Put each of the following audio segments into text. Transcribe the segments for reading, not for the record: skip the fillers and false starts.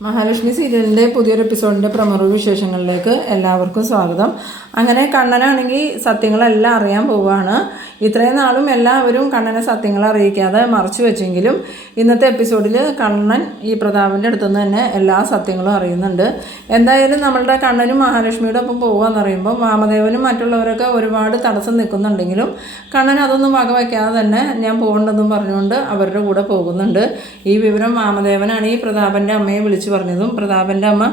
മഹാലക്ഷ്മി സീരിയലിൻ്റെ പുതിയൊരു എപ്പിസോഡിൻ്റെ പ്രമോ വിശേഷങ്ങളിലേക്ക് എല്ലാവർക്കും സ്വാഗതം. അങ്ങനെ കണ്ണനാണെങ്കിൽ സത്യങ്ങളെല്ലാം അറിയാൻ പോവുകയാണ്. ഇത്രയും നാളും എല്ലാവരും കണ്ണനെ സത്യങ്ങൾ അറിയിക്കാതെ മറച്ചു വെച്ചെങ്കിലും ഇന്നത്തെ എപ്പിസോഡിൽ കണ്ണൻ ഈ പ്രതാപൻ്റെ അടുത്തുനിന്ന് തന്നെ എല്ലാ സത്യങ്ങളും അറിയുന്നുണ്ട്. എന്തായാലും നമ്മളുടെ കണ്ണനും മഹാലക്ഷ്മിയുടെ ഒപ്പം പോകുകയെന്ന് പറയുമ്പോൾ വാമദേവനും മറ്റുള്ളവരൊക്കെ ഒരുപാട് തടസ്സം നിൽക്കുന്നുണ്ടെങ്കിലും കണ്ണൻ അതൊന്നും വകവയ്ക്കാതെ തന്നെ ഞാൻ പോകണ്ടെന്നും പറഞ്ഞുകൊണ്ട് അവരുടെ കൂടെ പോകുന്നുണ്ട്. ഈ വിവരം വാമദേവനാണ് ഈ പ്രതാപൻ്റെ അമ്മയെ വിളിച്ചു പറഞ്ഞതും പ്രതാപൻ്റെ അമ്മ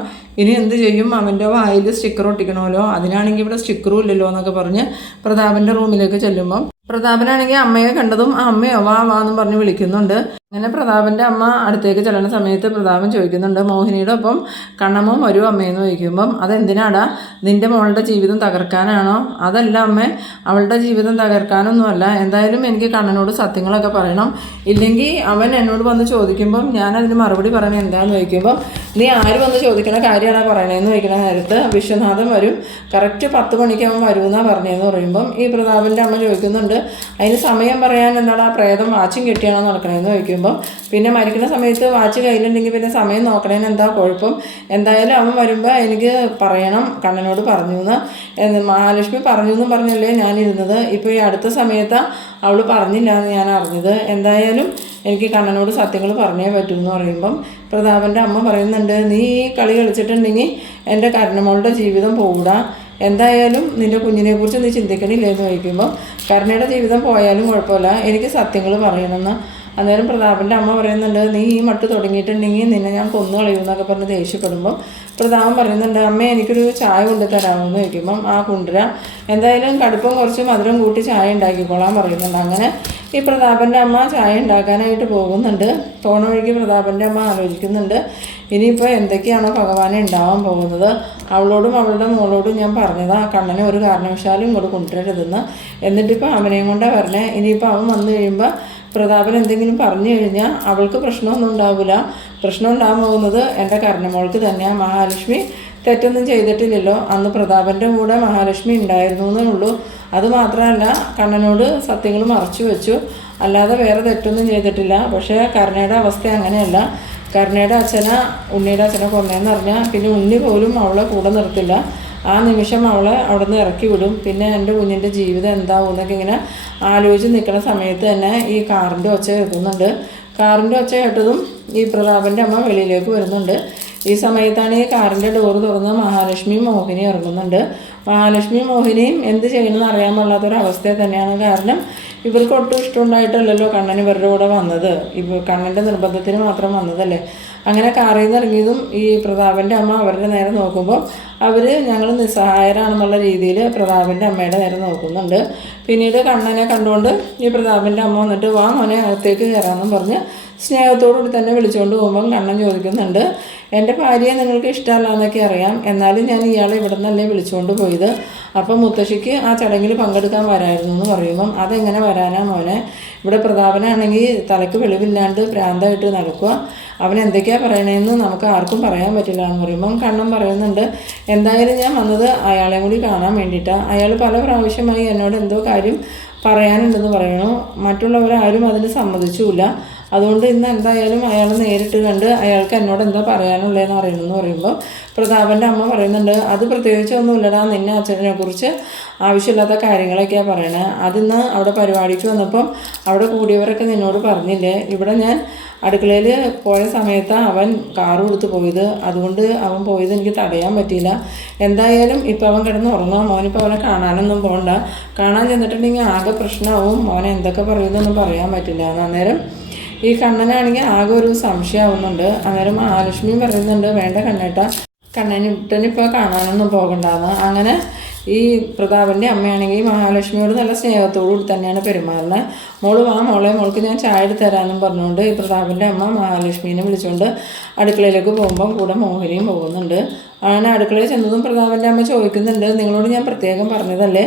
ഇനി എന്ത് ചെയ്യും, അവൻ്റെ വായിൽ സ്റ്റിക്കർ ഒട്ടിക്കണമല്ലോ, അതിനാണെങ്കിൽ ഇവിടെ സ്റ്റിക്കറും ഇല്ലല്ലോ എന്നൊക്കെ പറഞ്ഞ് പ്രതാപൻ്റെ റൂമിലേക്ക് ചെല്ലുമ്പം പ്രതാപനാണെങ്കിൽ അമ്മയെ കണ്ടതും ആ അമ്മയോ വാ എന്നും പറഞ്ഞ് വിളിക്കുന്നുണ്ട്. അങ്ങനെ പ്രതാപൻ്റെ അമ്മ അടുത്തേക്ക് ചെല്ലുന്ന സമയത്ത് പ്രതാപൻ ചോദിക്കുന്നുണ്ട്, മോഹിനിയുടെ ഒപ്പം കണ്ണമ്മ വരൂ അമ്മയെന്ന് ചോദിക്കുമ്പം അതെന്തിനാടാ, നിൻ്റെ മോളുടെ ജീവിതം തകർക്കാനാണോ? അതല്ല അമ്മേ, അവളുടെ ജീവിതം തകർക്കാനൊന്നുമല്ല. എന്തായാലും എനിക്ക് കണ്ണനോട് സത്യങ്ങളൊക്കെ പറയണം, ഇല്ലെങ്കിൽ അവൻ എന്നോട് വന്ന് ചോദിക്കുമ്പം ഞാനതിന് മറുപടി പറയണേ എന്താണെന്ന് ചോദിക്കുമ്പം നീ ആര് വന്ന് ചോദിക്കണ കാര്യമാണ് പറയണതെന്ന് ചോദിക്കണ നേരത്ത് വിശ്വനാഥൻ വരും, കറക്റ്റ് 10 മണിക്ക് അവൻ വരുമെന്നാണ് പറഞ്ഞതെന്ന് പറയുമ്പം ഈ പ്രതാപൻ്റെ അമ്മ ചോദിക്കുന്നുണ്ട്, അതിന് സമയം പറയാൻ എന്താണ് ആ പ്രേതം വാച്ചും കെട്ടിയാണോ നടക്കണതെന്ന് ചോദിക്കുമ്പോൾ പിന്നെ മരിക്കുന്ന സമയത്ത് വാച്ച് കയ്യിലുണ്ടെങ്കിൽ പിന്നെ സമയം നോക്കണേന് എന്താ കുഴപ്പം, എന്തായാലും അവൻ വരുമ്പോൾ എനിക്ക് പറയണം കണ്ണനോട് പറഞ്ഞു എന്ന്. മഹാലക്ഷ്മി പറഞ്ഞു എന്നും പറഞ്ഞല്ലേ ഞാനിരുന്നത്, ഇപ്പോൾ ഈ അടുത്ത സമയത്താണ് അവൾ പറഞ്ഞില്ല എന്ന് ഞാൻ അറിഞ്ഞത്. എന്തായാലും എനിക്ക് കണ്ണനോട് സത്യങ്ങൾ പറഞ്ഞേ പറ്റൂ എന്ന് പറയുമ്പം പ്രതാപൻ്റെ അമ്മ പറയുന്നുണ്ട്, നീ ഈ കളി കളിച്ചിട്ടുണ്ടെങ്കിൽ എൻ്റെ കരുണമോളുടെ ജീവിതം പോകൂടാ, എന്തായാലും നിൻ്റെ കുഞ്ഞിനെക്കുറിച്ച് നീ ചിന്തിക്കണില്ലേ എന്ന് ചോദിക്കുമ്പോൾ കരുണയുടെ ജീവിതം പോയാലും കുഴപ്പമില്ല, എനിക്ക് സത്യങ്ങൾ പറയണമെന്ന്. അന്നേരം പ്രതാപൻ്റെ അമ്മ പറയുന്നുണ്ട്, നീ ഈ മട്ട് തുടങ്ങിയിട്ടുണ്ടെങ്കിൽ നിന്നെ ഞാൻ കൊന്നു കളയുമെന്നൊക്കെ പറഞ്ഞ് ദേഷ്യപ്പെടുമ്പം പ്രതാപൻ പറയുന്നുണ്ട്, അമ്മ എനിക്കൊരു ചായ കൊണ്ടു തരാമെന്ന് ചോദിക്കുമ്പം ആ കൊണ്ടുവരാം, എന്തായാലും കടുപ്പം കുറച്ച് മധുരം കൂട്ടി ചായ ഉണ്ടാക്കിക്കോളാൻ പറയുന്നുണ്ട്. അങ്ങനെ ഈ പ്രതാപൻ്റെ അമ്മ ചായ ഉണ്ടാക്കാനായിട്ട് പോകുന്നുണ്ട്. പോണ വഴിക്ക് പ്രതാപൻ്റെ അമ്മ ആലോചിക്കുന്നുണ്ട്, ഇനിയിപ്പോൾ എന്തൊക്കെയാണോ ഭഗവാനെ ഉണ്ടാവാൻ പോകുന്നത്. അവളോടും അവളുടെ മോളോടും ഞാൻ പറഞ്ഞതാ കണ്ണനെ ഒരു കാരണവശാലും ഇങ്ങോട്ട് കൊണ്ടുവരരുതെന്ന്, എന്നിട്ടിപ്പോൾ അവനെയും കൊണ്ടാണ് വരണേ. ഇനിയിപ്പോൾ അവൻ വന്നു കഴിയുമ്പോൾ പ്രതാപൻ എന്തെങ്കിലും പറഞ്ഞു കഴിഞ്ഞാൽ അവൾക്ക് പ്രശ്നമൊന്നും ഉണ്ടാവില്ല, പ്രശ്നം ഉണ്ടാകാൻ പോകുന്നത് എൻ്റെ കർണമോൾക്ക് തന്നെയാണ്. മഹാലക്ഷ്മി തെറ്റൊന്നും ചെയ്തിട്ടില്ലല്ലോ, അന്ന് പ്രതാപൻ്റെ കൂടെ മഹാലക്ഷ്മി ഉണ്ടായിരുന്നു എന്നേ ഉള്ളൂ. അതുമാത്രമല്ല കണ്ണനോട് സത്യങ്ങൾ മറച്ചു വെച്ചു, അല്ലാതെ വേറെ തെറ്റൊന്നും ചെയ്തിട്ടില്ല. പക്ഷേ കരുണയുടെ അവസ്ഥ അങ്ങനെയല്ല. കരുണയുടെ ഉണ്ണിയുടെ അച്ഛനെ കൊന്നതെന്ന് പറഞ്ഞാൽ പിന്നെ ഉണ്ണി പോലും അവളെ കൂടെ നിർത്തില്ല, ആ നിമിഷം അവളെ അവിടെ നിന്ന് ഇറക്കി വിടും. പിന്നെ എൻ്റെ കുഞ്ഞിൻ്റെ ജീവിതം എന്താവും എന്നൊക്കെ ഇങ്ങനെ ആലോചിച്ച് നിൽക്കുന്ന സമയത്ത് തന്നെ ഈ കാറിൻ്റെ ഒച്ച കേൾക്കുന്നുണ്ട്. കാറിൻ്റെ ഒച്ച കേട്ടതും ഈ പ്രതാപൻ്റെ അമ്മ വെളിയിലേക്ക് വരുന്നുണ്ട്. ഈ സമയത്താണ് ഈ കാറിൻ്റെ ഡോറ് തുറന്ന് മഹാലക്ഷ്മിയും മോഹിനിയും ഇറങ്ങുന്നുണ്ട്. മഹാലക്ഷ്മിയും മോഹിനിയും എന്ത് ചെയ്യണമെന്ന് അറിയാൻ പാടില്ലാത്തൊരവസ്ഥയിൽ തന്നെയാണ്. കാരണം ഇവർക്ക് ഒട്ടും ഇഷ്ടമുണ്ടായിട്ടല്ലല്ലോ കണ്ണൻ ഇവരുടെ കൂടെ വന്നത്, ഇപ്പോൾ കണ്ണൻ്റെ നിർബന്ധത്തിന് മാത്രം വന്നതല്ലേ. അങ്ങനെ കാറിൽ നിന്ന് ഇറങ്ങിയതും ഈ പ്രതാപൻ്റെ അമ്മ അവരുടെ നേരെ നോക്കുമ്പോൾ അവർ ഞങ്ങൾ നിസ്സഹായരാണെന്നുള്ള രീതിയിൽ പ്രതാപൻ്റെ അമ്മയുടെ നേരെ നോക്കുന്നുണ്ട്. പിന്നീട് കണ്ണനെ കണ്ടുകൊണ്ട് ഈ പ്രതാപൻ്റെ അമ്മ വന്നിട്ട് വാ മോനെ അകത്തേക്ക് കയറാമെന്നും പറഞ്ഞ് സ്നേഹത്തോടുകൂടി തന്നെ വിളിച്ചുകൊണ്ട് പോകുമ്പം കണ്ണൻ ചോദിക്കുന്നുണ്ട്, എൻ്റെ ഭാര്യയെ നിങ്ങൾക്ക് ഇഷ്ടമല്ല എന്നൊക്കെ അറിയാം, എന്നാലും ഞാൻ ഇയാളെ ഇവിടെ നിന്നല്ലേ വിളിച്ചുകൊണ്ട് പോയത്, അപ്പം മുത്തശ്ശിക്ക് ആ ചടങ്ങിൽ പങ്കെടുക്കാൻ വരായിരുന്നു എന്ന് പറയുമ്പം അതെങ്ങനെ വരാനാ മോനെ, ഇവിടെ പ്രതാപനാണെങ്കിൽ തലയ്ക്ക് വെളിവില്ലാണ്ട് ഭ്രാന്തായിട്ട് നടക്കുക, അവൻ എന്തൊക്കെയാണ് പറയണതെന്ന് നമുക്ക് ആർക്കും പറയാൻ പറ്റില്ല എന്ന് പറയുമ്പം കണ്ണൻ പറയുന്നുണ്ട്, എന്തായാലും ഞാൻ വന്നത് അയാളെ കൂടി കാണാൻ വേണ്ടിയിട്ടാണ്, അയാൾ പല പ്രാവശ്യമായി എന്നോട് എന്തോ കാര്യം പറയാനുണ്ടെന്ന് പറയണു, മറ്റുള്ളവരാരും അതിന് സമ്മതിച്ചുമില്ല, അതുകൊണ്ട് ഇന്ന് എന്തായാലും അയാൾ നേരിട്ട് കണ്ട് അയാൾക്ക് എന്നോട് എന്താ പറയാനുള്ളതെന്ന് അറിയണമെന്ന് പറയുമ്പോൾ പ്രതാപൻ്റെ അമ്മ പറയുന്നുണ്ട്, അത് പ്രത്യേകിച്ചൊന്നുമില്ലടാ, നിന്നെ അച്ഛനെ കുറിച്ച് ആവശ്യമില്ലാത്ത കാര്യങ്ങളൊക്കെയാണ് പറയണേ, അതിന്ന് അവിടെ പരിപാടിക്ക് വന്നപ്പം അവിടെ കൂടിയവരൊക്കെ നിന്നോട് പറഞ്ഞില്ലേ, ഇവിടെ ഞാൻ അടുക്കളയിൽ പോയ സമയത്താണ് അവൻ കാറ് കൊടുത്ത് പോയത്, അതുകൊണ്ട് അവൻ പോയത് എനിക്ക് തടയാൻ പറ്റിയില്ല, എന്തായാലും ഇപ്പം അവൻ കിടന്ന് ഉറങ്ങാം, മോനിപ്പോൾ അവനെ കാണാനൊന്നും പോകണ്ട, കാണാൻ ചെന്നിട്ടുണ്ടെങ്കിൽ ആകെ പ്രശ്നമാവും, മോനെ എന്തൊക്കെ പറയുന്നൊന്നും പറയാൻ പറ്റില്ല. അന്നേരം ഈ കണ്ണനാണെങ്കിൽ ആകെ ഒരു സംശയമാവുന്നുണ്ട്. അന്നേരം മഹാലക്ഷ്മിയും പറയുന്നുണ്ട്, വേണ്ട കണ്ണേട്ടാ, കണ്ണനിപ്പോൾ കാണാനൊന്നും പോകണ്ടെന്ന്. അങ്ങനെ ഈ പ്രതാപൻ്റെ അമ്മയാണെങ്കിൽ മഹാലക്ഷ്മിയോട് നല്ല സ്നേഹത്തോടുകൂടി തന്നെയാണ് പെരുമാറുന്നത്. മോള് വാ മോളെ, മോൾക്ക് ഞാൻ ചായ എടുത്ത് തരാമെന്നും പറഞ്ഞുകൊണ്ട് ഈ പ്രതാപൻ്റെ അമ്മ മഹാലക്ഷ്മീനെ വിളിച്ചുകൊണ്ട് അടുക്കളയിലേക്ക് പോകുമ്പം കൂടെ മോഹിനിയും പോകുന്നുണ്ട്. അങ്ങനെ അടുക്കളയിൽ ചെന്നതും പ്രതാപൻ്റെ അമ്മ ചോദിക്കുന്നുണ്ട്, നിങ്ങളോട് ഞാൻ പ്രത്യേകം പറഞ്ഞതല്ലേ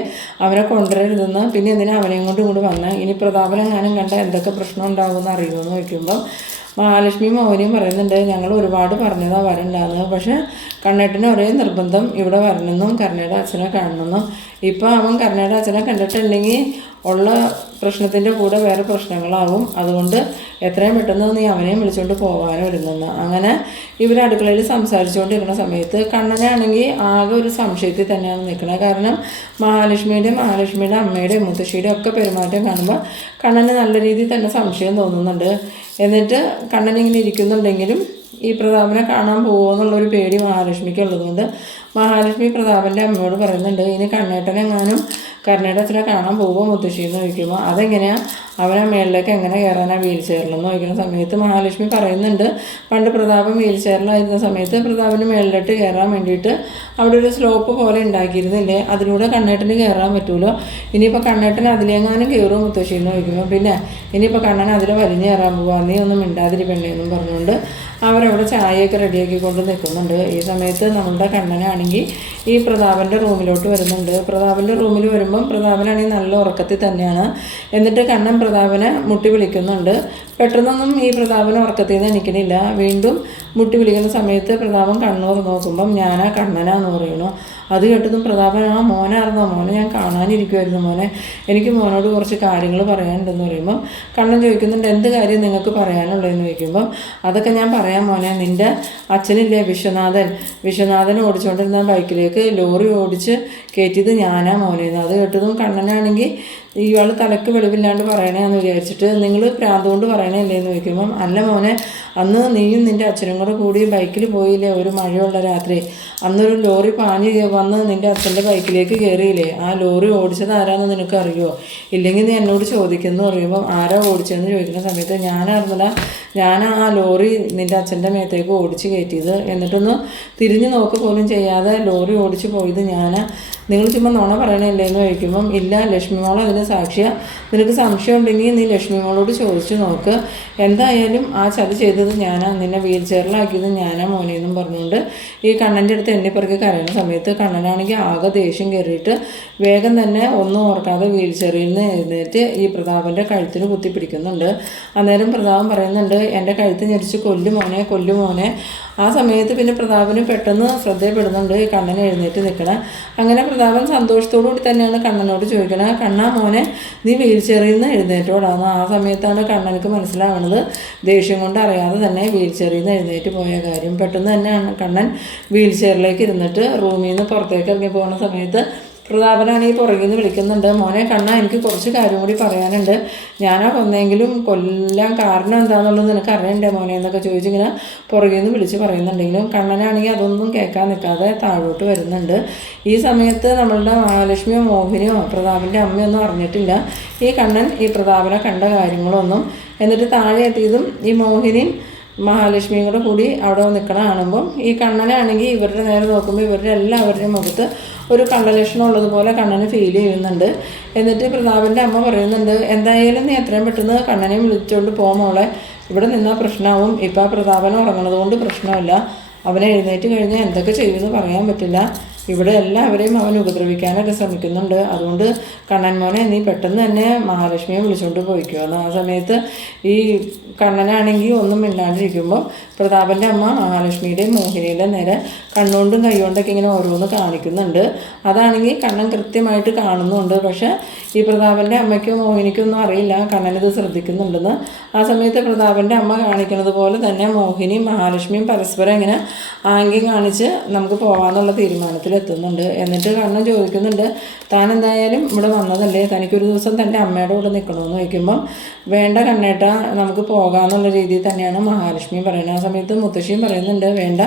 അവനെ കൊണ്ടുവരരുതെന്ന്, പിന്നെ എന്തിനാ അവനെയും കൊണ്ട് ഇങ്ങോട്ട് വന്ന്, ഇനി പ്രതാപനെങ്ങാനും കണ്ട എന്തൊക്കെ പ്രശ്നം ഉണ്ടാകുമെന്ന് അറിയുമെന്ന് ചോദിക്കുമ്പം മഹാലക്ഷ്മി മോഹിനിയും പറയുന്നുണ്ട്, ഞങ്ങൾ ഒരുപാട് പറഞ്ഞതാണ് വരണ്ടാന്ന്, പക്ഷേ കണ്ണേട്ടന് ഒരേ നിർബന്ധം ഇവിടെ വരണമെന്നും കരുണയുടെ അച്ഛനെ കാണണമെന്നും. ഇപ്പോൾ അവൻ കരുണയുടെ അച്ഛനെ കണ്ടിട്ടുണ്ടെങ്കിൽ ഉള്ള പ്രശ്നത്തിൻ്റെ കൂടെ വേറെ പ്രശ്നങ്ങളാവും. അതുകൊണ്ട് എത്രയും പെട്ടെന്ന് നീ അവനെയും വിളിച്ചുകൊണ്ട് പോകാനും ഒരുങ്ങുന്നു. അങ്ങനെ ഇവർ അടുക്കളയിൽ സംസാരിച്ചുകൊണ്ടിരിക്കുന്ന സമയത്ത് കണ്ണനാണെങ്കിൽ ആകെ ഒരു സംശയത്തിൽ തന്നെയാണ് നിൽക്കുന്നത്. കാരണം മഹാലക്ഷ്മിയുടെ അമ്മയുടെ മുത്തശ്ശിയുടെ ഒക്കെ പെരുമാറ്റം കാണുമ്പോൾ കണ്ണന് നല്ല രീതിയിൽ തന്നെ സംശയം തോന്നുന്നുണ്ട്. എന്നിട്ട് കണ്ണനിങ്ങനെ ഇരിക്കുന്നുണ്ടെങ്കിലും ഈ പ്രതാപനെ കാണാൻ പോകുമോ എന്നുള്ളൊരു പേടി മഹാലക്ഷ്മിക്ക് ഉള്ളതുകൊണ്ട് മഹാലക്ഷ്മി പ്രതാപൻ്റെ അമ്മയോട് പറയുന്നുണ്ട്, ഇനി കണ്ണേട്ടനെങ്ങാനും കരുണയുടെ അച്ഛനെ കാണാൻ പോകുമോ മുത്തശ്ശിന്ന് ചോദിക്കുമ്പോൾ അതെങ്ങനെയാണ് അവനെ മേളിലേക്ക് എങ്ങനെ കയറാനാണ് വീൽ ചെയറിലെന്ന് ചോദിക്കുന്ന സമയത്ത് മഹാലക്ഷ്മി പറയുന്നുണ്ട്, പണ്ട് പ്രതാപൻ വീൽ ചെയറിലായിരുന്ന സമയത്ത് പ്രതാപന് മേളിലോട്ട് കയറാൻ വേണ്ടിയിട്ട് അവിടെ ഒരു സ്ലോപ്പ് പോലെ ഉണ്ടാക്കിയിരുന്നില്ലേ, അതിലൂടെ കണ്ണേട്ടന് കയറാൻ പറ്റുമല്ലോ. ഇനിയിപ്പോൾ കണ്ണേട്ടൻ അതിലെങ്ങാനും കയറുമോ മുത്തശ്ശിന്ന് ചോദിക്കുമ്പോൾ പിന്നെ ഇനിയിപ്പോൾ കണ്ണൻ അതിൽ വലിഞ്ഞു കയറാൻ പോവാ, നീ ഒന്നും മിണ്ടാതിരി പെണ്ണേന്നും പറഞ്ഞുകൊണ്ട് അവരവിടെ ചായയൊക്കെ റെഡിയാക്കിക്കൊണ്ട് നിൽക്കുന്നുണ്ട്. ഈ സമയത്ത് നമ്മളുടെ കണ്ണനാണെങ്കിൽ ഈ പ്രതാപൻ്റെ റൂമിലോട്ട് വരുന്നുണ്ട്. പ്രതാപൻ്റെ റൂമിൽ വരുമ്പം പ്രതാപനാണെങ്കിൽ നല്ല ഉറക്കത്തിൽ തന്നെയാണ്. എന്നിട്ട് കണ്ണൻ പ്രതാപനെ മുട്ടി വിളിക്കുന്നുണ്ട്. പെട്ടെന്നൊന്നും ഈ പ്രതാപന് ഉറക്കത്തിൽ നിന്ന് എണീക്കണില്ല. വീണ്ടും മുട്ടി വിളിക്കുന്ന സമയത്ത് പ്രതാപൻ കണ്ണൂർ നോക്കുമ്പം ഞാനാ കണ്ണനാന്ന് പറയണു. അത് കേട്ടതും പ്രതാപൻ ആ മോനായിരുന്നോ, മോനെ ഞാൻ കാണാനിരിക്കുമായിരുന്നു മോനെ, എനിക്ക് മോനോട് കുറച്ച് കാര്യങ്ങൾ പറയാനുണ്ടെന്ന് പറയുമ്പം കണ്ണൻ ചോദിക്കുന്നുണ്ട്, എന്ത് കാര്യം നിങ്ങൾക്ക് പറയാനുള്ളതെന്ന് ചോദിക്കുമ്പം അതൊക്കെ ഞാൻ പറയാം മോനെ, നിൻ്റെ അച്ഛനില്ലേ വിശ്വനാഥൻ ഓടിച്ചുകൊണ്ടിരുന്ന ബൈക്കിലേക്ക് ലോറി ഓടിച്ച് കയറ്റിയത് ഞാനാ മോനേന്ന്. അത് കേട്ടതും കണ്ണനാണെങ്കിൽ ഇയാൾ തലക്ക് വെളിവില്ലാണ്ട് പറയണേന്ന് വിചാരിച്ചിട്ട് നിങ്ങൾ പ്രാന്ത് കൊണ്ട് പറയണല്ലേ എന്ന് ചോദിക്കുമ്പം അല്ല മോനെ, അന്ന് നീയും നിൻ്റെ അച്ഛനും കൂടി ബൈക്കിൽ പോയില്ലേ ഒരു മഴയുള്ള രാത്രി, അന്നൊരു ലോറി പാഞ്ഞ് വന്ന് നിൻ്റെ അച്ഛൻ്റെ ബൈക്കിലേക്ക് കയറിയില്ലേ, ആ ലോറി ഓടിച്ചത് ആരാന്ന് നിനക്ക് അറിയുമോ, ഇല്ലെങ്കിൽ നീ എന്നോട് ചോദിക്കുന്നു പറയുമ്പം ആരാ ഓടിച്ചതെന്ന് ചോദിക്കുന്ന സമയത്ത് ഞാനായിരുന്നില്ല, ഞാൻ ആ ലോറി നിൻ്റെ അച്ഛൻ്റെ മേത്തേക്ക് ഓടിച്ച് കയറ്റിയത്, എന്നിട്ടൊന്ന് തിരിഞ്ഞു നോക്ക് പോലും ചെയ്യാതെ ലോറി ഓടിച്ച് പോയത് ഞാൻ, നിങ്ങൾ ചുമ്മാ നുണ പറയണല്ലേ എന്ന് ചോദിക്കുമ്പം ഇല്ല ലക്ഷ്മി മോൾ അതിന് സാക്ഷിയാണ്, നിനക്ക് സംശയം ഉണ്ടെങ്കിൽ നീ ലക്ഷ്മി മോളോട് ചോദിച്ചു നോക്ക്, എന്തായാലും ആ ചതി ചെയ്തത് ഞാനാ, നിന്നെ വീൽ ചെയറിലാക്കിയത് ഞാനാ മോനെന്നും പറഞ്ഞുകൊണ്ട് ഈ കണ്ണൻ്റെ അടുത്ത് എണ്ണിപ്പറക്കി കരയുന്ന സമയത്ത് കണ്ണനാണെങ്കിൽ ആകെ ദേഷ്യം കയറിയിട്ട് വേഗം തന്നെ ഒന്നും ഓർക്കാതെ വീൽ ചെയറിൽ നിന്ന് എഴുന്നേറ്റ് ഈ പ്രതാപൻ്റെ കഴുത്തിന് കുത്തി പിടിക്കുന്നുണ്ട്. അന്നേരം പ്രതാപൻ പറയുന്നുണ്ട്, എൻ്റെ കഴുത്ത് ഞെരിച്ച് കൊല്ലു മോനെ. ആ സമയത്ത് പിന്നെ പ്രതാപന് പെട്ടെന്ന് ശ്രദ്ധയപ്പെടുന്നുണ്ട് ഈ കണ്ണൻ എഴുന്നേറ്റ് നിൽക്കണം. അങ്ങനെ പ്രതാപൻ സന്തോഷത്തോടു കൂടി തന്നെയാണ് കണ്ണനോട് ചോദിക്കണത്, കണ്ണാ മോനെ നീ വീൽ ചെയറിൽ നിന്ന് എഴുന്നേറ്റോടാന്ന്. ആ സമയത്താണ് കണ്ണനക്ക് മനസ്സിലാവുന്നത് ദേഷ്യം കൊണ്ട് അറിയാതെ തന്നെ വീൽ ചെയറിൽ നിന്ന് എഴുന്നേറ്റ് പോയ കാര്യം. പെട്ടെന്ന് തന്നെയാണ് കണ്ണൻ വീൽ ചെയറിലേക്ക് ഇരുന്നിട്ട് റൂമിൽ നിന്ന് പുറത്തേക്ക് ഇറങ്ങി പോകുന്ന സമയത്ത് പ്രതാപനാണ് ഈ പുറകിൽ നിന്ന് വിളിക്കുന്നുണ്ട്, മോനെ കണ്ണ എനിക്ക് കുറച്ച് കാര്യം കൂടി പറയാനുണ്ട്, ഞാനാ കൊന്നെങ്കിലും കൊല്ലാൻ കാരണം എന്താണെന്നുള്ളത് നിനക്ക് അറിയണ്ടേ മോനെ എന്നൊക്കെ ചോദിച്ചിങ്ങനെ പുറകിൽ നിന്ന് വിളിച്ച് പറയുന്നുണ്ടെങ്കിലും കണ്ണനാണെങ്കിൽ അതൊന്നും കേൾക്കാൻ നിൽക്കാതെ താഴോട്ട് വരുന്നുണ്ട്. ഈ സമയത്ത് നമ്മളുടെ മഹാലക്ഷ്മിയോ മോഹിനിയോ പ്രതാപൻ്റെ അമ്മയൊന്നും അറിഞ്ഞിട്ടില്ല ഈ കണ്ണൻ ഈ പ്രതാപനെ കണ്ട കാര്യങ്ങളൊന്നും. എന്നിട്ട് താഴെ എത്തിയതും ഈ മോഹിനിയും മഹാലക്ഷ്മിയും കൂടി അവിടെ നിൽക്കണ കാണുമ്പം ഈ കണ്ണനാണെങ്കിൽ ഇവരുടെ നേരെ നോക്കുമ്പോൾ ഇവരുടെ എല്ലാവരുടെയും മുഖത്ത് ഒരു കള്ളലക്ഷണം ഉള്ളതുപോലെ കണ്ണന് ഫീൽ ചെയ്യുന്നുണ്ട്. എന്നിട്ട് പ്രതാപൻ്റെ അമ്മ പറയുന്നുണ്ട്, എന്തായാലും നീ എത്രയും പെട്ടെന്ന് കണ്ണനെ വിളിച്ചുകൊണ്ട് മോളെ, ഇവിടെ നിന്നാൽ പ്രശ്നമാവും, ഇപ്പം ആ പ്രതാപൻ ഉറങ്ങണത് കൊണ്ട് പ്രശ്നമില്ല, അവനെ എഴുന്നേറ്റ് കഴിഞ്ഞാൽ എന്തൊക്കെ ചെയ്യുമെന്ന് പറയാൻ പറ്റില്ല, ഇവിടെ എല്ലാവരെയും അവൻ ഉപദ്രവിക്കാനൊക്കെ ശ്രമിക്കുന്നുണ്ട്, അതുകൊണ്ട് കണ്ണൻ മോനെ നീ പെട്ടെന്ന് തന്നെ മഹാലക്ഷ്മിയെ വിളിച്ചുകൊണ്ട് പോയിക്കുമെന്ന്. ആ സമയത്ത് ഈ കണ്ണനാണെങ്കിൽ ഒന്നും മിണ്ടാണ്ടിരിക്കുമ്പോൾ പ്രതാപൻ്റെ അമ്മ മഹാലക്ഷ്മിയുടെയും മോഹിനിയുടെ നേരെ കണ്ണുകൊണ്ടും കൈകൊണ്ടൊക്കെ ഇങ്ങനെ ഓരോന്ന് കാണിക്കുന്നുണ്ട്. അതാണെങ്കിൽ കണ്ണൻ കൃത്യമായിട്ട് കാണുന്നുണ്ട്. പക്ഷേ ഈ പ്രതാപൻ്റെ അമ്മയ്ക്കോ മോഹിനിക്കോ ഒന്നും അറിയില്ല കണ്ണനിത് ശ്രദ്ധിക്കുന്നുണ്ടെന്ന്. ആ സമയത്ത് പ്രതാപൻ്റെ അമ്മ കാണിക്കുന്നത് പോലെ തന്നെ മോഹിനിയും മഹാലക്ഷ്മിയും പരസ്പരം ഇങ്ങനെ ആംഗ്യം കാണിച്ച് നമുക്ക് പോകാമെന്നുള്ള തീരുമാനത്തിലെത്തുന്നുണ്ട്. എന്നിട്ട് കണ്ണൻ ചോദിക്കുന്നുണ്ട്, താൻ എന്തായാലും ഇവിടെ വന്നതല്ലേ, തനിക്കൊരു ദിവസം തൻ്റെ അമ്മയുടെ കൂടെ നിൽക്കണമെന്ന് ചോദിക്കുമ്പം വേണ്ട കണ്ണേട്ട നമുക്ക് പോകാമെന്നുള്ള രീതിയിൽ തന്നെയാണ് മഹാലക്ഷ്മി പറയുന്നത്. ആ സമയത്ത് മുത്തശ്ശിയും പറയുന്നുണ്ട്, വേണ്ട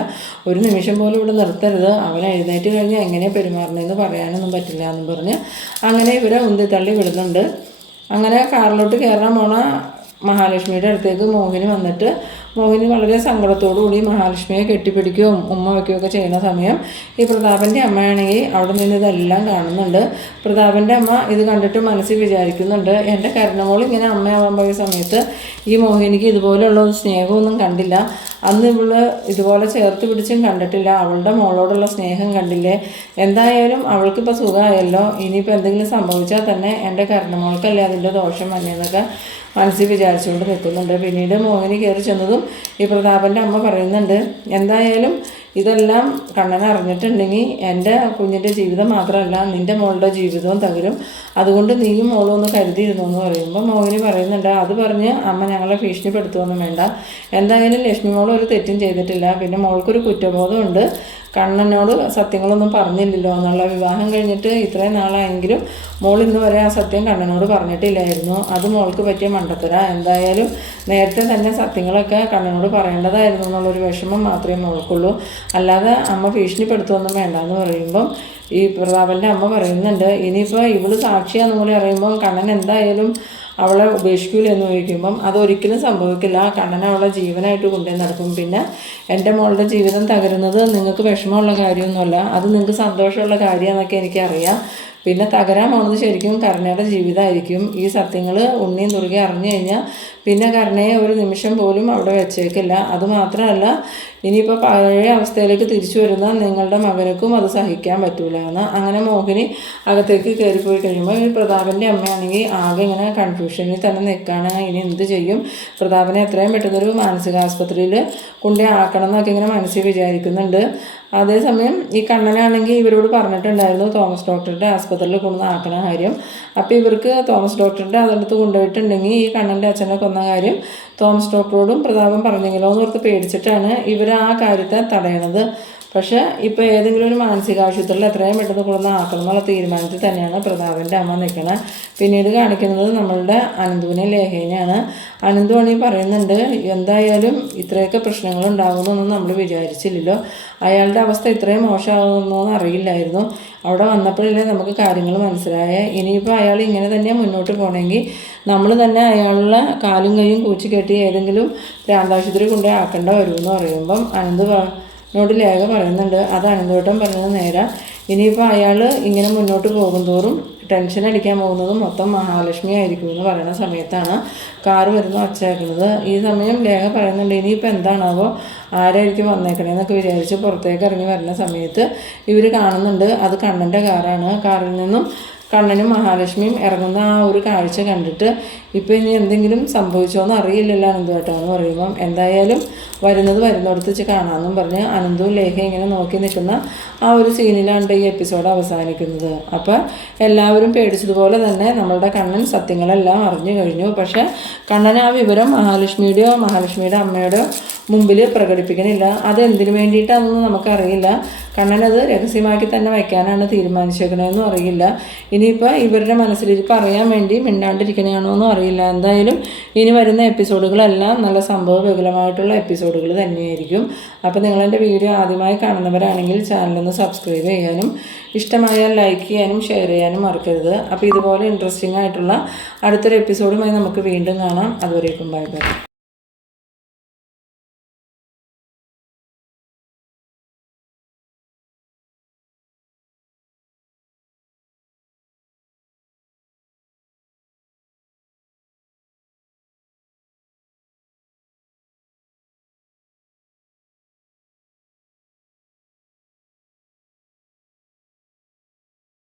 ഒരു നിമിഷം പോലും ഇവിടെ നിർത്തരുത്, അവൻ എഴുന്നേറ്റ് കഴിഞ്ഞാൽ എങ്ങനെ പെരുമാറണമെന്ന് പറയാനൊന്നും പറ്റില്ല എന്നും പറഞ്ഞ് അങ്ങനെ ഇവരെ ഉന്തിത്തള്ളി വിടുന്നുണ്ട്. അങ്ങനെ കാറിലോട്ട് കയറാൻ പോണ മഹാലക്ഷ്മിയുടെ അടുത്തേക്ക് മോഹിനി വന്നിട്ട് മോഹിനി വളരെ സങ്കടത്തോടു കൂടി മഹാലക്ഷ്മിയെ കെട്ടിപ്പിടിക്കുകയും ഉമ്മ വയ്ക്കുകയൊക്കെ ചെയ്യുന്ന സമയം ഈ പ്രതാപൻ്റെ അമ്മയാണെങ്കിൽ അവിടെ നിന്ന് ഇതെല്ലാം കാണുന്നുണ്ട്. പ്രതാപൻ്റെ അമ്മ ഇത് കണ്ടിട്ട് മനസ്സിൽ വിചാരിക്കുന്നുണ്ട്, എൻ്റെ കരുണമോൾ ഇങ്ങനെ അമ്മയാവാൻ പോയ സമയത്ത് ഈ മോഹിനിക്ക് ഇതുപോലെയുള്ള സ്നേഹമൊന്നും കണ്ടില്ല, അന്ന് ഇവള് ഇതുപോലെ ചേർത്ത് പിടിച്ചും കണ്ടിട്ടില്ല, അവളുടെ മോളോടുള്ള സ്നേഹം കണ്ടില്ലേ, എന്തായാലും അവൾക്കിപ്പോൾ സുഖമായല്ലോ, ഇനിയിപ്പോൾ എന്തെങ്കിലും സംഭവിച്ചാൽ തന്നെ എൻ്റെ കരുണമോൾക്കല്ലേ അതിൻ്റെ ദോഷം വന്നേന്നൊക്കെ മനസ്സിൽ വിചാരിച്ചുകൊണ്ട് നിൽക്കുന്നുണ്ട്. പിന്നീട് മോഹിനി കയറി ചെന്നതും ഈ പ്രതാപൻ്റെ അമ്മ പറയുന്നുണ്ട്, എന്തായാലും ഇതെല്ലാം കണ്ണൻ അറിഞ്ഞിട്ടുണ്ടെങ്കിൽ എൻ്റെ കുഞ്ഞിൻ്റെ ജീവിതം മാത്രമല്ല നിൻ്റെ മോളുടെ ജീവിതവും തകരും, അതുകൊണ്ട് നീയും മോളും ഒന്ന് കരുതിയിരുന്നു എന്ന് പറയുമ്പോൾ മോഹിനി പറയുന്നുണ്ട്, അത് പറഞ്ഞ് അമ്മ ഞങ്ങളെ ഭീഷണിപ്പെടുത്തുമൊന്നും വേണ്ട, എന്തായാലും ലക്ഷ്മി മോൾ ഒരു തെറ്റും ചെയ്തിട്ടില്ല, പിന്നെ മോൾക്കൊരു കുറ്റബോധമുണ്ട്, കണ്ണനോട് സത്യങ്ങളൊന്നും പറഞ്ഞില്ലല്ലോ എന്നുള്ള, വിവാഹം കഴിഞ്ഞിട്ട് ഇത്രയും നാളായെങ്കിലും മോൾ ഇന്ന് വരെ ആ സത്യം കണ്ണനോട് പറഞ്ഞിട്ടില്ലായിരുന്നു, അത് മോൾക്ക് പറ്റിയ മണ്ടത്തര, എന്തായാലും നേരത്തെ തന്നെ സത്യങ്ങളൊക്കെ കണ്ണനോട് പറയേണ്ടതായിരുന്നു എന്നുള്ളൊരു വിഷമം മാത്രമേ മോൾക്കുള്ളൂ, അല്ലാതെ അമ്മ ഭീഷണിപ്പെടുത്തുമൊന്നും വേണ്ടെന്ന് പറയുമ്പം ഈ പ്രതാപൻ്റെ അമ്മ പറയുന്നുണ്ട്, ഇനിയിപ്പോൾ ഇവള് സാക്ഷിയാന്ന് കൂടി അറിയുമ്പം കണ്ണൻ എന്തായാലും അവളെ ഉപേക്ഷിക്കില്ലെന്ന് ചോദിക്കുമ്പം അതൊരിക്കലും സംഭവിക്കില്ല, കണ്ണൻ അവളെ ജീവനായിട്ട് കൊണ്ടുപോയി നടക്കും, പിന്നെ എൻ്റെ മോളുടെ ജീവിതം തകരുന്നത് നിങ്ങൾക്ക് വിഷമമുള്ള കാര്യമൊന്നുമല്ല, അത് നിങ്ങൾക്ക് സന്തോഷമുള്ള കാര്യമാണെന്നൊക്കെ എനിക്കറിയാം, പിന്നെ തകരാൻ പോകുന്നത് ശരിക്കും കരുണയുടെ ജീവിതമായിരിക്കും, ഈ സത്യങ്ങൾ ഉണ്ണിയും തുറകെ അറിഞ്ഞു കഴിഞ്ഞാൽ പിന്നെ കരുണയെ ഒരു നിമിഷം പോലും അവിടെ വെച്ചേക്കില്ല, അതുമാത്രമല്ല ഇനിയിപ്പോൾ പഴയ അവസ്ഥയിലേക്ക് തിരിച്ചു വരുന്ന നിങ്ങളുടെ മകനക്കും അത് സഹിക്കാൻ പറ്റൂല എന്ന്. അങ്ങനെ മോഹിനി അകത്തേക്ക് കയറിപ്പോയി കഴിയുമ്പോൾ ഈ പ്രതാപൻ്റെ അമ്മയാണെങ്കിൽ ആകെ ഇങ്ങനെ കൺഫ്യൂഷനിൽ തന്നെ നിൽക്കുകയാണ്, ഇനി എന്ത് ചെയ്യും, പ്രതാപനെ എത്രയും പെട്ടെന്നൊരു മാനസികാസ്പത്രിയിൽ കൊണ്ടുപോയി ആക്കണം എന്നൊക്കെ ഇങ്ങനെ മനസ്സിൽ വിചാരിക്കുന്നുണ്ട്. അതേസമയം ഈ കണ്ണനാണെങ്കിൽ ഇവരോട് പറഞ്ഞിട്ടുണ്ടായിരുന്നു തോമസ് ഡോക്ടറുടെ ആസ്പത്രിയിൽ കൊണ്ടുവന്ന് ആക്കണ കാര്യം, അപ്പോൾ ഇവർക്ക് തോമസ് ഡോക്ടറുടെ അതിനടുത്ത് കൊണ്ടുപോയിട്ടുണ്ടെങ്കിൽ ഈ കണ്ണൻ്റെ അച്ഛനെ കൊന്ന കാര്യം തോമസ് ഡോക്ടറോടും പ്രതാപം പറഞ്ഞെങ്കിലോ എന്ന് ഓർത്ത് പേടിച്ചിട്ടാണ് ഇവർ ആ കാര്യത്തെ തടയണത്. പക്ഷേ ഇപ്പോൾ ഏതെങ്കിലും ഒരു മാനസികാശുപത്രിയിൽ എത്രയും പെട്ടെന്ന് കൊണ്ടുവന്ന് ആക്കണം എന്നുള്ള തീരുമാനത്തിൽ തന്നെയാണ് പ്രതാപൻ്റെ അമ്മ നിൽക്കുന്നത്. പിന്നീട് കാണിക്കുന്നത് നമ്മളുടെ അനന്തുവിനെ ലേഖേനെയാണ്. അനന്തു ആണെങ്കിൽ പറയുന്നുണ്ട്, എന്തായാലും ഇത്രയൊക്കെ പ്രശ്നങ്ങൾ ഉണ്ടാകുമെന്നൊന്നും നമ്മൾ വിചാരിച്ചില്ലല്ലോ, അയാളുടെ അവസ്ഥ ഇത്രയും മോശമാകുമെന്നൊന്നും അറിയില്ലായിരുന്നു, അവിടെ വന്നപ്പോഴല്ലേ നമുക്ക് കാര്യങ്ങൾ മനസ്സിലായ, ഇനിയിപ്പോൾ അയാൾ ഇങ്ങനെ തന്നെ മുന്നോട്ട് പോകണമെങ്കിൽ നമ്മൾ തന്നെ അയാളുടെ കാലും കൈയും കൂച്ചി കെട്ടി ഏതെങ്കിലും പ്രാന്താശുപത്രി കൊണ്ടുപോയി ആക്കേണ്ട വരുമെന്ന് പറയുമ്പം അനന്ത് ലേഖ പറയുന്നുണ്ട്, അത് അനന്തോട്ടം പറഞ്ഞത് നേരെ, ഇനിയിപ്പോൾ അയാൾ ഇങ്ങനെ മുന്നോട്ട് പോകും തോറും ടെൻഷൻ അടിക്കാൻ പോകുന്നത് മൊത്തം മഹാലക്ഷ്മി ആയിരിക്കും എന്ന് പറയുന്ന സമയത്താണ് കാറ് വരുന്ന ഒച്ചയാക്കുന്നത്. ഈ സമയം ലേഖ പറയുന്നുണ്ട്, ഇനിയിപ്പോൾ എന്താണാവോ, ആരായിരിക്കും വന്നേക്കണേന്നൊക്കെ വിചാരിച്ച് പുറത്തേക്ക് ഇറങ്ങി വരുന്ന സമയത്ത് ഇവർ കാണുന്നുണ്ട് അത് കണ്ണൻ്റെ കാറാണ്. കാറിൽ നിന്നും കണ്ണനും മഹാലക്ഷ്മിയും ഇറങ്ങുന്ന ആ ഒരു കാഴ്ച കണ്ടിട്ട് ഇപ്പോൾ ഇനി എന്തെങ്കിലും സംഭവിച്ചോന്ന് അറിയില്ലല്ലോ അനന്തുവേട്ടാ എന്ന് പറയുമ്പം എന്തായാലും വരുന്നിടത്ത് വെച്ച് കാണാമെന്നും പറഞ്ഞ് അനന്തുവും ലേഖ ഇങ്ങനെ നോക്കി നിൽക്കുന്ന ആ ഒരു സീനിലാണ് ഈ എപ്പിസോഡ് അവസാനിക്കുന്നത്. അപ്പോൾ എല്ലാവരും പേടിച്ചതുപോലെ തന്നെ നമ്മളുടെ കണ്ണൻ സത്യങ്ങളെല്ലാം അറിഞ്ഞു കഴിഞ്ഞു. പക്ഷേ കണ്ണൻ ആ വിവരം മഹാലക്ഷ്മിയുടെ അമ്മയുടെയോ മുമ്പിൽ പ്രകടിപ്പിക്കണില്ല. അതെന്തിനു വേണ്ടിയിട്ടാണെന്നൊന്നും നമുക്കറിയില്ല. കണ്ണനത് രഹസ്യമാക്കി തന്നെ വയ്ക്കാനാണ് തീരുമാനിച്ചേക്കണമെന്നും അറിയില്ല. ഇനിയിപ്പോൾ ഇവരുടെ മനസ്സിലിരിപ്പോൾ അറിയാൻ വേണ്ടി മിണ്ടാണ്ടിരിക്കണയാണോ എന്നും അറിയില്ല. എന്തായാലും ഇനി വരുന്ന എപ്പിസോഡുകളെല്ലാം നല്ല സംഭവബഹുലമായിട്ടുള്ള എപ്പിസോഡുകൾ തന്നെയായിരിക്കും. അപ്പോൾ നിങ്ങളെൻ്റെ വീഡിയോ ആദ്യമായി കാണുന്നവരാണെങ്കിൽ ചാനലൊന്ന് സബ്സ്ക്രൈബ് ചെയ്യാനും ഇഷ്ടമായാൽ ലൈക്ക് ചെയ്യാനും ഷെയർ ചെയ്യാനും മറക്കരുത്. അപ്പോൾ ഇതുപോലെ ഇൻട്രസ്റ്റിംഗ് ആയിട്ടുള്ള അടുത്തൊരു എപ്പിസോഡുമായി നമുക്ക് വീണ്ടും കാണാം. അതുവരേക്കും ബൈ ബൈ.